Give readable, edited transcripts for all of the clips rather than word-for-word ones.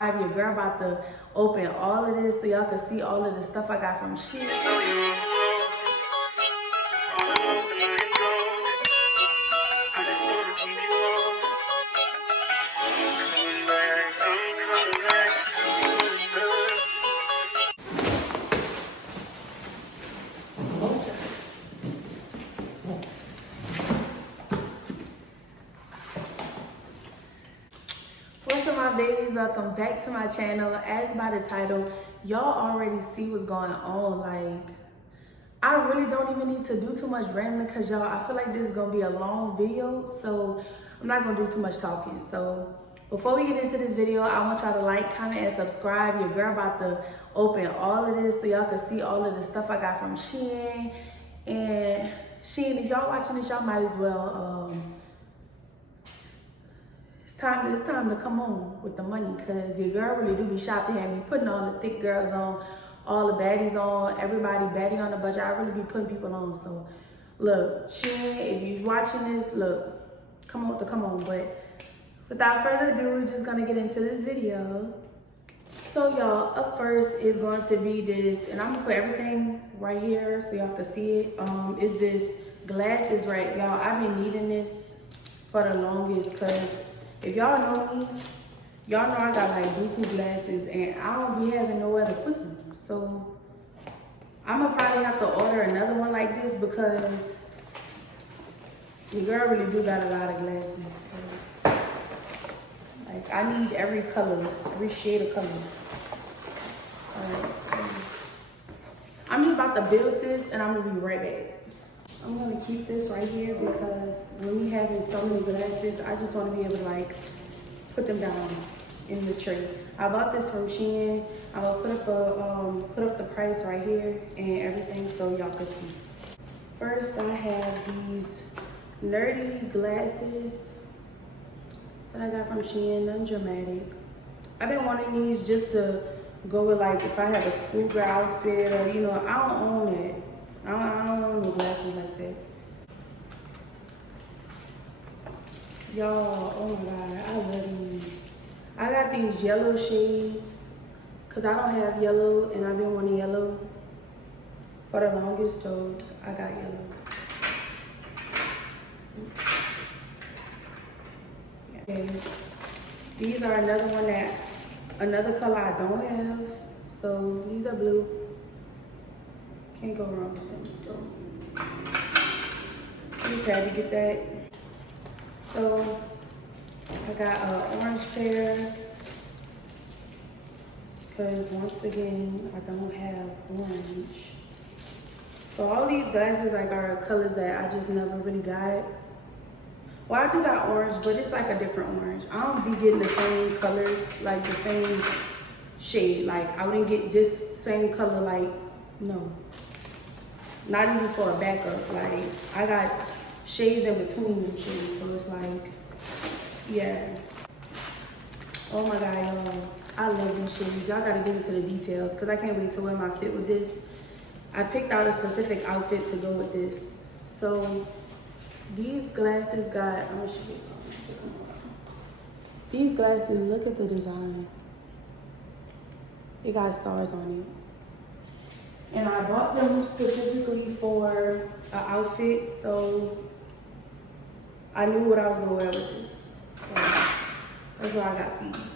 Your girl about to open all of this so y'all can see all of the stuff I got from SHEIN. What's up, my babies? Welcome back to my channel. As by the title, y'all already see what's going on. Like, I really don't even need to do too much rambling because y'all, I feel like this is gonna be a long video, so I'm not gonna do too much talking. So before we get into this video, I want y'all to like, comment, and subscribe. Your girl about to open all of this so y'all can see all of the stuff I got from SHEIN. And SHEIN, if y'all watching this, y'all might as well It's time to come on with the money, because your girl really do be shopping at me, putting all the thick girls on, all the baddies on, everybody baddie on the budget. I really be putting people on. So look, SHEIN, if you're watching this, look, come on with the come on. But without further ado, we're just gonna get into this video. So y'all, up first is going to be this, and I'm gonna put everything right here so y'all can see it. Is this glasses, right? Y'all, I've been needing this for the longest, because if y'all know me, y'all know I got like buku glasses and I don't be having nowhere to put them. So I'm gonna probably have to order another one like this, because your girl really do got a lot of glasses. So, like, I need every color, every shade of color. Alright, so I'm just about to build this and I'm gonna be right back. I'm gonna keep this right here because when we having so many glasses, I just wanna be able to like put them down in the tray. I bought this from SHEIN. I'm gonna put up the price right here and everything so y'all can see. First, I have these nerdy glasses that I got from SHEIN, nothing dramatic. I've been wanting these just to go with, like, if I have a schoolgirl outfit, or you know, I don't own it. I don't own no glasses like that. Y'all, oh my God, I love these. I got these yellow shades because I don't have yellow and I've been wanting yellow for the longest, so I got yellow. Okay. These are another color I don't have, so these are blue. Can't go wrong with them, so just had to get that. So I got an orange pair, because once again, I don't have orange. So all these glasses like are colors that I just never really got. Well, I do got orange, but it's like a different orange. I don't be getting the same colors, like the same shade. Like, I wouldn't get this same color, like, no. Not even for a backup. Like, I got shades in between them shades, so it's like, yeah. Oh my God, y'all, I love these shades. Y'all gotta get into the details, because I can't wait to wear my fit with this. I picked out a specific outfit to go with this. So these glasses got, I'm gonna show you. These glasses, look at the design. It got stars on it. And I bought them specifically for an outfit, so I knew what I was gonna wear with this. So that's why I got these.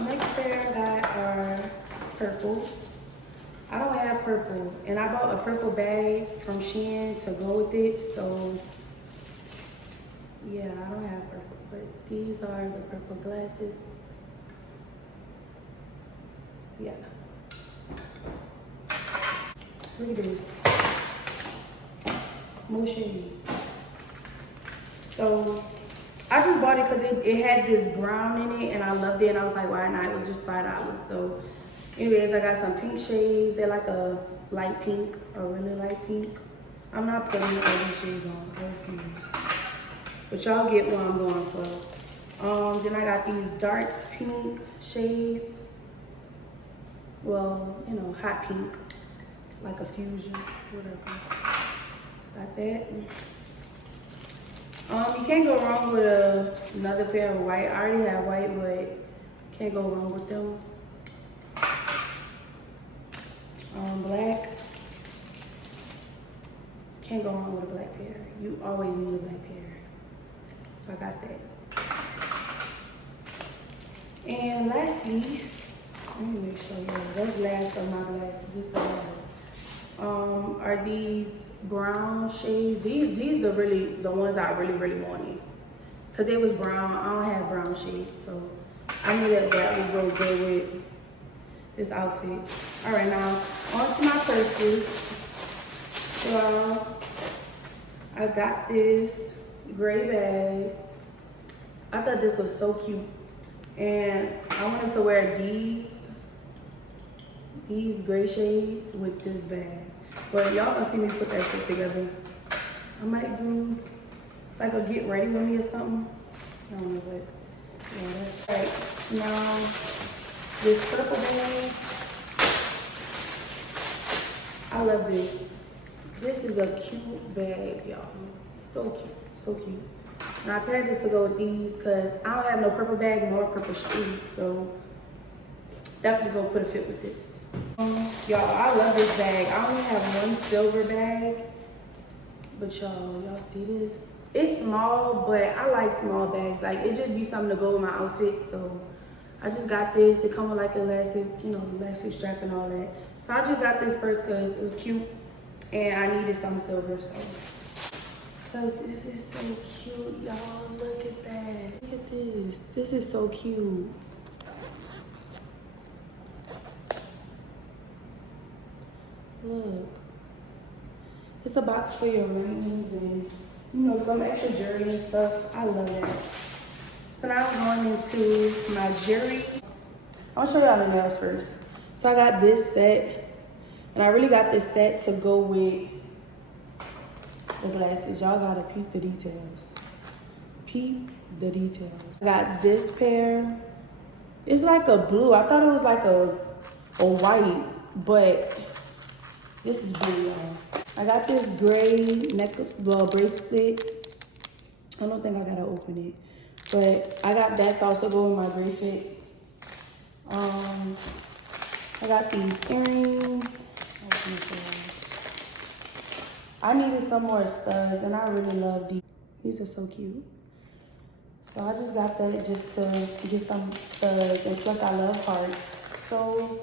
Next pair I got are purple. I don't have purple, and I bought a purple bag from SHEIN to go with it, so yeah, I don't have purple, but these are the purple glasses. Yeah. Look at this. More shades. So I just bought it because it had this brown in it and I loved it, and I was like, why not? It was just $5. So anyways, I got some pink shades. They're like a light pink, a really light pink. I'm not putting all these shades on. I refuse. But y'all get what I'm going for. Then I got these dark pink shades. Well, you know, hot pink. Like a fusion, whatever. Got that. You can't go wrong with another pair of white. I already have white, but Can't go wrong with them. Black. Can't go wrong with a black pair. You always need a black pair. So I got that. And lastly, let me make sure, yeah, that's last of my glasses. This is the last. Are these brown shades? These are really the ones I really wanted. Cause they was brown. I don't have brown shades, so I knew that would go good with this outfit. All right, now on to my purses. So I got this gray bag. I thought this was so cute, and I wanted to wear these gray shades with this bag. But y'all gonna see me put that shit together. I might do like a get ready with me or something. I don't know, but yeah, that's right. Now this purple bag, I love this. This is a cute bag, y'all. So cute, so cute. And I paired it to go with these because I don't have no purple bag nor purple shades, so definitely gonna put a fit with this. Y'all, I love this bag. I only have one silver bag, but y'all see this? It's small, but I like small bags. Like, it just be something to go with my outfit, so I just got this. It comes with like elastic, you know, elastic strap and all that. So I just got this purse because it was cute and I needed some silver, so. Cause this is so cute, y'all. Look at that. Look at this. This is so cute. Look. It's a box for your rings and, you know, some extra jewelry and stuff. I love that. So now I'm going into my jewelry. I'll show y'all the nails first. So I got this set, and I really got this set to go with the glasses. Y'all gotta peep the details. Peep the details. I got this pair. It's like a blue. I thought it was like a white, but this is blue, y'all. I got this gray bracelet. I don't think I gotta open it, but I got that to also go with my bracelet. I got these earrings. I needed some more studs, and I really love these. These are so cute. So I just got that just to get some studs, and plus I love hearts. So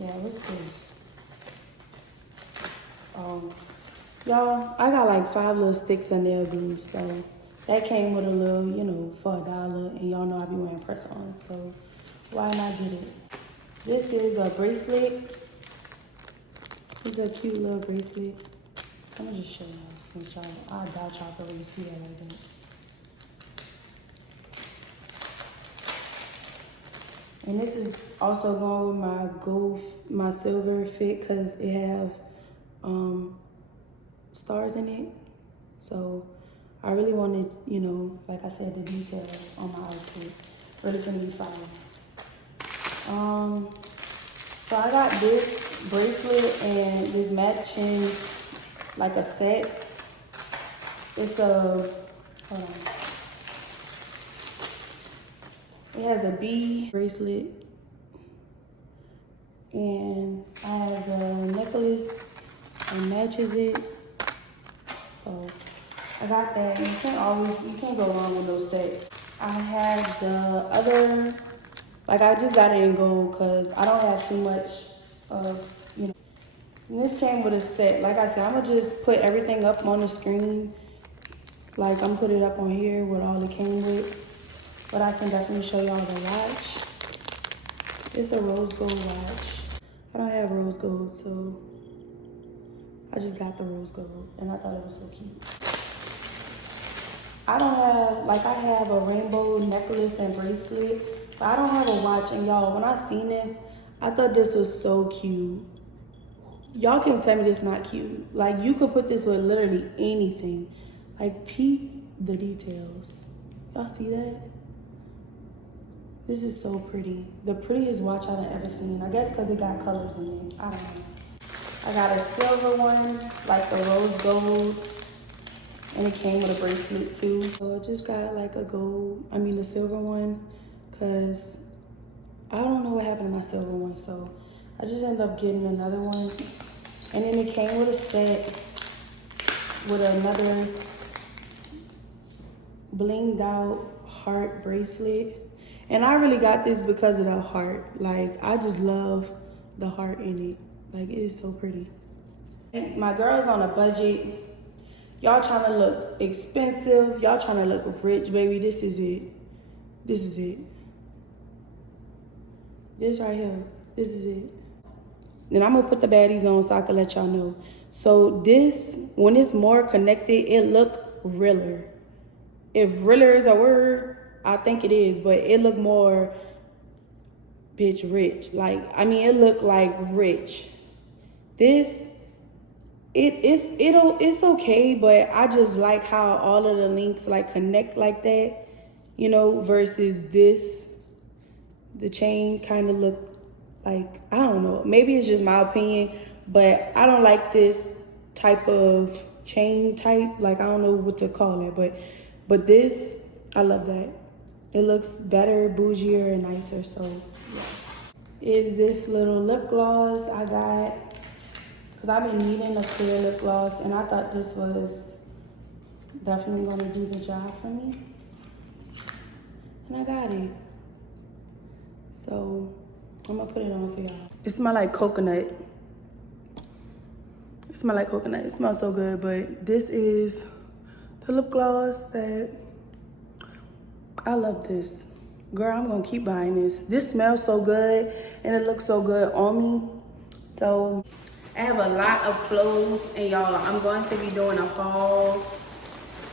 yeah, what's this? Y'all, I got like 5 little sticks of nail glue, so that came with a little, you know, for $1, and y'all know I be wearing press-ons, so why not get it? This is a bracelet. It's a cute little bracelet. I'm gonna just show y'all since y'all, I doubt y'all can really see that like that. And this is also going with my silver fit because it have stars in it. So I really wanted, you know, like I said, the details on my outfit. Really can be fine. So I got this bracelet and this matching, like a set. It's a, hold on. It has a bee bracelet. And I have a necklace and matches it. So I got that. And you can't go wrong with those sets. I have the other, like I just got it in gold because I don't have too much of, you know. And this came with a set. Like I said, I'm gonna just put everything up on the screen. Like I'm put it up on here with all it came with. But I can definitely show y'all the watch. It's a rose gold watch. I don't have rose gold, so I just got the rose gold, and I thought it was so cute. I don't have, like I have a rainbow necklace and bracelet, but I don't have a watch. And y'all, when I seen this, I thought this was so cute. Y'all can tell me this not cute. Like you could put this with literally anything. Like peep the details. Y'all see that? This is so pretty. The prettiest watch I've ever seen. I guess because it got colors in it. I don't know. I got a silver one, like the rose gold. And it came with a bracelet too. So I just got like a silver one. Because I don't know what happened to my silver one, so I just ended up getting another one. And then it came with a set with another blinged out heart bracelet. And I really got this because of the heart. Like, I just love the heart in it. Like, it is so pretty. And my girl's on a budget. Y'all trying to look expensive. Y'all trying to look rich, baby. This is it. This is it. This right here. This is it. Then I'm gonna put the baddies on so I can let y'all know. So this, when it's more connected, it look realer. If realer is a word, I think it is, but it look more, bitch, rich. Like, I mean, it look like rich. This, it's okay, but I just like how all of the links like connect like that, you know, versus this. The chain kind of look like, I don't know, maybe it's just my opinion, but I don't like this type of chain type. Like, I don't know what to call it, but this, I love that. It looks better, bougier, and nicer. So yeah. Is this little lip gloss I got, because I've been needing a clear lip gloss, and I thought this was definitely going to do the job for me, and I got it. So I'm gonna put it on for y'all. It smells like coconut. It smells like coconut. It smells so good, but this is the lip gloss that I love. This. Girl, I'm gonna keep buying this. This smells so good and it looks so good on me. So I have a lot of clothes, and y'all, I'm going to be doing a haul.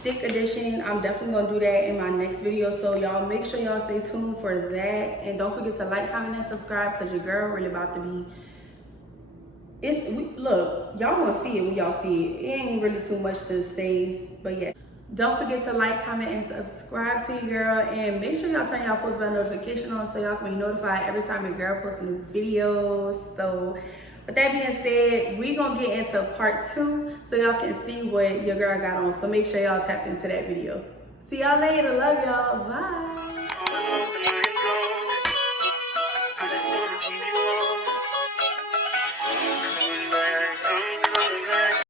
Thick edition. I'm definitely gonna do that in my next video, so y'all make sure y'all stay tuned for that, and don't forget to like, comment, and subscribe, because your girl really about to be, look, y'all gonna see it when y'all see it. It ain't really too much to say, but yeah, don't forget to like, comment, and subscribe to your girl, and make sure y'all turn y'all post bell notification on so y'all can be notified every time your girl posts a new video. So with that being said, we gonna get into part 2 so y'all can see what your girl got on. So make sure y'all tap into that video. See y'all later. Love y'all. Bye.